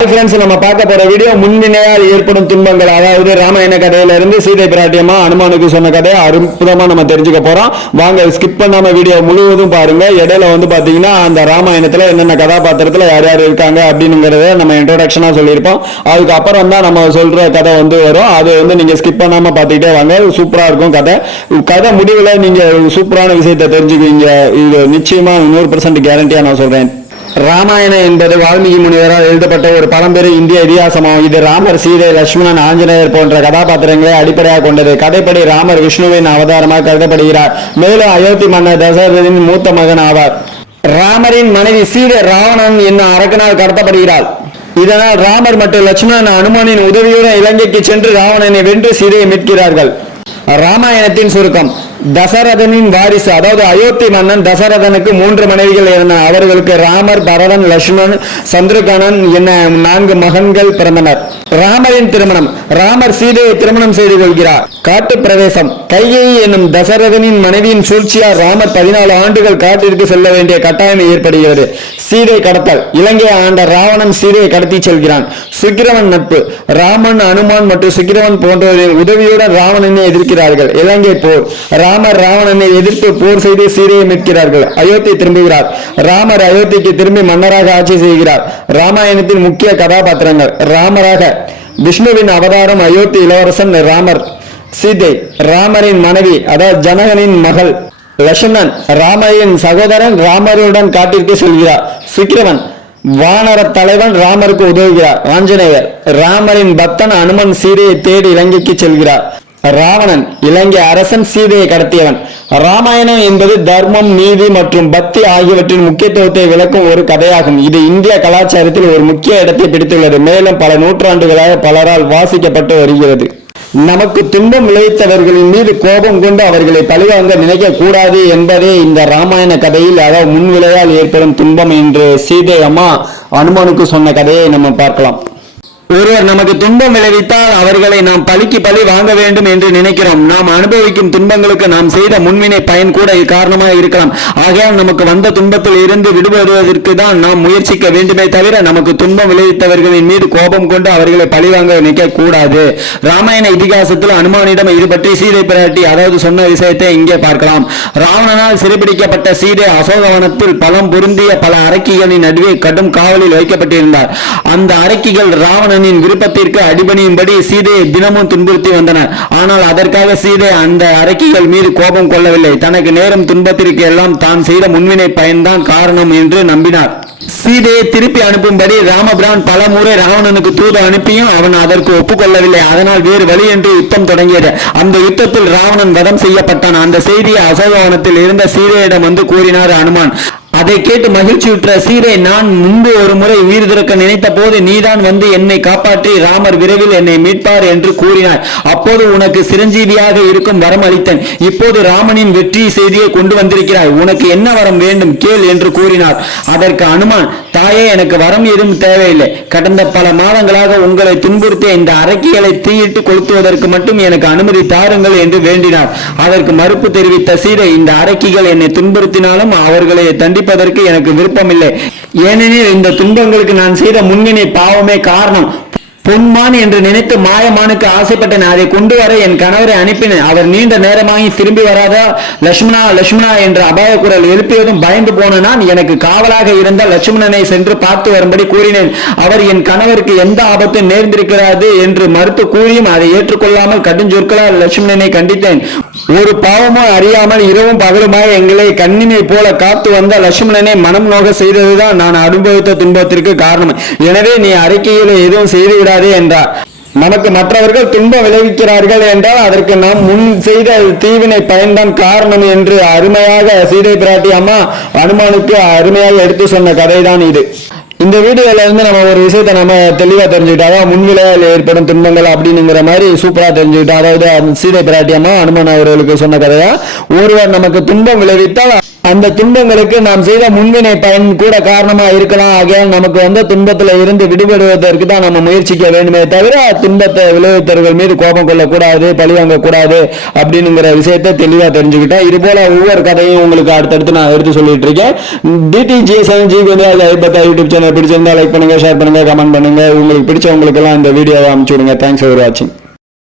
Friends நம்ம பார்க்க போற வீடியோ முன்னினையால் ஏற்படும் துன்பங்கள் அதாவது ராமாயண கதையில இருந்து சீதை பிராட்டியம்மா அனுமானுக்கு சொன்ன கதையை அற்புதமா நம்ம தெரிஞ்சுக்க போறோம். வாங்க ஸ்கிப் பண்ணாம வீடியோ முழுவதும் பாருங்க. இடையில வந்து பாத்தீங்கன்னா அந்த ராமாயணத்துல என்னென்ன கதாபாத்திரத்துல யார் யார் இருக்காங்க அப்படிங்கறத நம்ம இன்ட்ரோடக்ஷனா சொல்லியிருப்போம். அதுக்கு அப்புறம் தான் நம்ம சொல்ற கதை வந்து வரும். அது வந்து நீங்க ஸ்கிப் பண்ணாம பாத்துக்கிட்டே வாங்க. சூப்பரா இருக்கும் கதை முடிவுல நீங்க சூப்பரான விஷயத்தை தெரிஞ்சுக்குவீங்க. இது நிச்சயமா 100% கேரண்டியா நான் சொல்றேன். ராமாயணம் என்பது வால்மீகி முனிவரால் எழுதப்பட்ட ஒரு பழம்பெரும் இந்திய இதிகாசமாகும். இது ராமர், சீதை, லட்சுமணன், ஆஞ்சநேயர் போன்ற கதாபாத்திரங்களை அடிப்படையாக கொண்டது. கதைப்படி ராமர் விஷ்ணுவின் அவதாரமாக கருதப்படுகிறார். மேலும் அயோத்தி மன்னர் தசரதனின் மூத்த மகன் ஆவார். ராமரின் மனைவி சீதை ராவணன் என்னும் அரக்கனால் கடத்தப்படுகிறார். இதனால் ராமர் மற்றும் லட்சுமணன் அனுமானின் உதவியுடன் இலங்கைக்கு சென்று ராவணனை வென்று சீதையை மீட்கிறார்கள். ராமாயணத்தின் சுருக்கம்: தசரதனின் வாரிசு அதாவது அயோத்தி மன்னன் தசரதனுக்கு 3 மனைவிகள் இருந்தனர். அவர்களுக்கு ராமர், பரதன், லட்சுமணன், சத்ருகனன் என 4 மகன்கள் பிறந்தனர். ராமரின் திருமணம்: ராமர் சீதையை திருமணம் செய்து கொள்கிறார். காட்டு பிரவேசம்: கைகேயி என்னும் தசரதனின் மனைவியின் சூழ்ச்சியால் ராமர் 14 ஆண்டுகள் காட்டிற்கு செல்ல வேண்டிய கட்டாயம் ஏற்படுகிறது. சீதை கடத்தல்: இலங்கையை ஆண்ட ராவணன் சீதையை கடத்தி செல்கிறான். சுக்கிரவன் நட்பு: ராமன், அனுமான் மற்றும் சுக்கிரவன் போன்றவரின் உதவியுடன் ராவணனை எதிர்க்கிறார்கள். இலங்கை போர்: ராமர் ராவணனை எதிர்த்து போர் செய்து சீதையை மீட்கிறார்கள். அயோத்தி திரும்புகிறார்: ராமர் அயோத்திக்கு திரும்பி மன்னராக ஆட்சி செய்கிறார். ராமாயணத்தின் முக்கிய கதாபாத்திரங்கள்: ராமராக விஷ்ணுவின் அவதாரம் அயோத்தி இளவரசன் ராமர். சீதை ராமரின் மனைவி அதாவது ஜனகனின் மகள். லட்சுமணன் ராமரின் சகோதரன், ராமருடன் காட்டிற்கு செல்கிறார். சுக்கிரவன் வானர தலைவன், ராமருக்கு உதவுகிறார். ஆஞ்சநேயர் ராமரின் பக்தன், அனுமன் சீதையை தேடி இலங்கைக்கு செல்கிறார். ராவணன் இலங்கை அரசன், சீதையை கடத்தியவன். ராமாயணம் என்பது தர்மம், நீதி மற்றும் பக்தி ஆகியவற்றின் முக்கியத்துவத்தை விளக்கும் ஒரு கதையாகும். இது இந்திய கலாச்சாரத்தில் ஒரு முக்கிய இடத்தை பிடித்துள்ளது. மேலும் பல நூற்றாண்டுகளாக பலரால் வாசிக்கப்பட்டு வருகிறது. நமக்கு துன்பம் விளைவித்தவர்களின் மீது கோபம் கொண்டு அவர்களை பழிவாங்க நினைக்க கூடாது என்பதே இந்த ராமாயண கதையில் அதாவது முன்விளையால் ஏற்படும் துன்பம் என்று சீதை அம்மா அனுமானுக்கு சொன்ன கதையை நம்ம பார்க்கலாம். ஒருவர் நமக்கு துன்பம் விளைவித்தால் அவர்களை நாம் பழிக்கு பழி வாங்க வேண்டும் என்று நினைக்கிறோம். நாம் அனுபவிக்கும் துன்பங்களுக்கு நாம் செய்த முன்வினை பயன் கூட காரணமாக இருக்கலாம். ஆகையால் நமக்கு வந்த துன்பத்தில் இருந்து விடுபடுவதற்கு தான் நாம் முயற்சிக்க வேண்டுமே தவிர நமக்கு துன்பம் விளைவித்தவர்களின் மீது கோபம் கொண்டு அவர்களை பழி வாங்க நினைக்க கூடாது. ராமாயண இதிகாசத்தில் அனுமானிடம் இது பற்றி சீதை பிராட்டி அதாவது சொன்ன விஷயத்தை இங்கே பார்க்கலாம். ராவணனால் சிறைபிடிக்கப்பட்ட சீதை அசோகவனத்தில் பலம் பொருந்திய பல அரக்கிகளின் நடுவே கடும் காவலில் வைக்கப்பட்டிருந்தார். அந்த அரக்கிகள் ராவண விருப்பத்திற்கு அடிபணியும்படி சீதையை தினமும் துன்புறுத்தி வந்தனர். ஆனால் அதற்காக சீதை அந்த அரக்கிகள் மீது கோபம் கொள்ளவில்லை. தனக்கு நேரம் துன்பத்திற்கு எல்லாம் தான் செய்த முன்வினை பயன்தான் காரணம் என்று நம்பினார். சீதையை திருப்பி அனுப்பும்படி ராமபிரான் பல முறை ராவணனுக்கு தூது அனுப்பியும் அவன் அதற்கு ஒப்புக்கொள்ளவில்லை. அதனால் வேறு வழி என்று யுத்தம் தொடங்கியது. அந்த யுத்தத்தில் ராவணன் வதம் செய்யப்பட்டான். அந்த செய்தியை அசோகவனத்தில் இருந்த சீதையிடம் வந்து கூறினார் அனுமான். அதை கேட்டு மகிழ்ச்சியுற்ற சீதை, நான் முன்பு ஒரு முறை உயிர் திறக்க நினைத்த போது நீதான் வந்து என்னை காப்பாற்றி ராமர் விரைவில் என்னை மீட்பார் என்று கூறினார். அப்போது உனக்கு சிரஞ்சீவியாக இருக்கும் வரம் அளித்தேன். இப்போது ராமனின் வெற்றி செய்தியை கொண்டு வந்திருக்கிறாய். உனக்கு என்ன வரம் வேண்டும் கேள் என்று கூறினார். அதற்கு அனுமான், தாயே, எனக்கு வரம் எதுவும் தேவையில்லை. கடந்த பல மாதங்களாக உங்களை துன்புறுத்திய இந்த அரக்கிகளை தீயிட்டு கொளுத்துவதற்கு மட்டும் எனக்கு அனுமதி தாருங்கள் என்று வேண்டினார். அதற்கு மறுப்பு தெரிவித்த சீதை, இந்த அரக்கிகள் என்னை துன்புறுத்தினாலும் அவர்களை தண்டிப்பதற்கு எனக்கு விருப்பமில்லை. ஏனெனில் இந்த துன்பங்களுக்கு நான் செய்த முன்வினை பாவமே காரணம். பொன்மான் என்று நினைத்து மாயமானுக்கு ஆசைப்பட்டேன். அதை கொண்டு வர என் கணவரை அனுப்பினேன். அவர் நீண்ட நேரமாகி திரும்பி வராதா? லட்சுமணா லட்சுமணா என்ற அபாய குரல் எழுப்பியதும் பயந்து போன நான் எனக்கு காவலாக இருந்த லட்சுமணனை சென்று பார்த்து வரும்படி கூறினேன். அவர் என் கணவருக்கு எந்த ஆபத்தும் நேர்ந்திருக்கிறது என்று மறுத்து கூறியும் அதை ஏற்றுக்கொள்ளாமல் கடுஞ்சொற்களால் லட்சுமணனை கண்டித்தேன். ஒரு பாவமோ அறியாமல் இரவும் பகலுமாய் எங்களை கண்ணினை போல காத்து வந்த லட்சுமணனை மனம் நோக செய்ததுதான் நான் அனுபவித்த துன்பத்திற்கு காரணம். எனவே நீ அறிக்கையில் எதுவும் செய்துவிட என்றார். நமக்கு மற்றவர்கள் துன்பம் விளைவிக்கிறார்கள் என்றால் அதற்கு நாம் முன் செய்த தீவினை பயன்தான் காரணம் என்று அருமையாக சீதை பிராட்டி அம்மா அனுமானுக்கு அருமையாக எடுத்து சொன்ன கதை தான் இது. இந்த வீடியோல இருந்து நம்ம ஒரு விஷயத்தை நம்ம தெளிவா தெரிஞ்சுக்கிட்டோம். முன்விளையால் ஏற்படும் துன்பங்கள் அப்படிங்கிற மாதிரி சூப்பரா தெரிஞ்சுக்கிட்டோம். அதாவது சீதை பிராட்டி அம்மா அனுமான் அவர்களுக்கு சொன்ன கதையா, ஒருவர் நமக்கு துன்பம் விளைவித்தால் அந்த துன்பங்களுக்கு நாம் செய்த முன்வினை பயன் கூட காரணமா இருக்கலாம். ஆகையால் நமக்கு வந்த துன்பத்துல இருந்து விடுபடுவதற்கு தான் நம்ம முயற்சிக்க வேண்டுமே தவிர துன்பத்தை விளைவித்தவர்கள் மீது கோபம் கொள்ளக்கூடாது, பழிவாங்க கூடாது அப்படிங்கிற விஷயத்தை தெளிவா தெரிஞ்சுக்கிட்டேன். இது போல ஒவ்வொரு கதையும் உங்களுக்கு அடுத்தடுத்து நான் எடுத்து சொல்லிட்டு இருக்கேன். DTG7G யூடியூப் சேனல் பிடிச்சிருந்தா லைக் பண்ணுங்க, ஷேர் பண்ணுங்க, கமெண்ட் பண்ணுங்க. உங்களுக்கு பிடிச்சவங்களுக்கு எல்லாம் இந்த வீடியோவை அனுப்பிச்சு விடுங்க. தேங்க்ஸ் ஃபார் வாட்சிங்.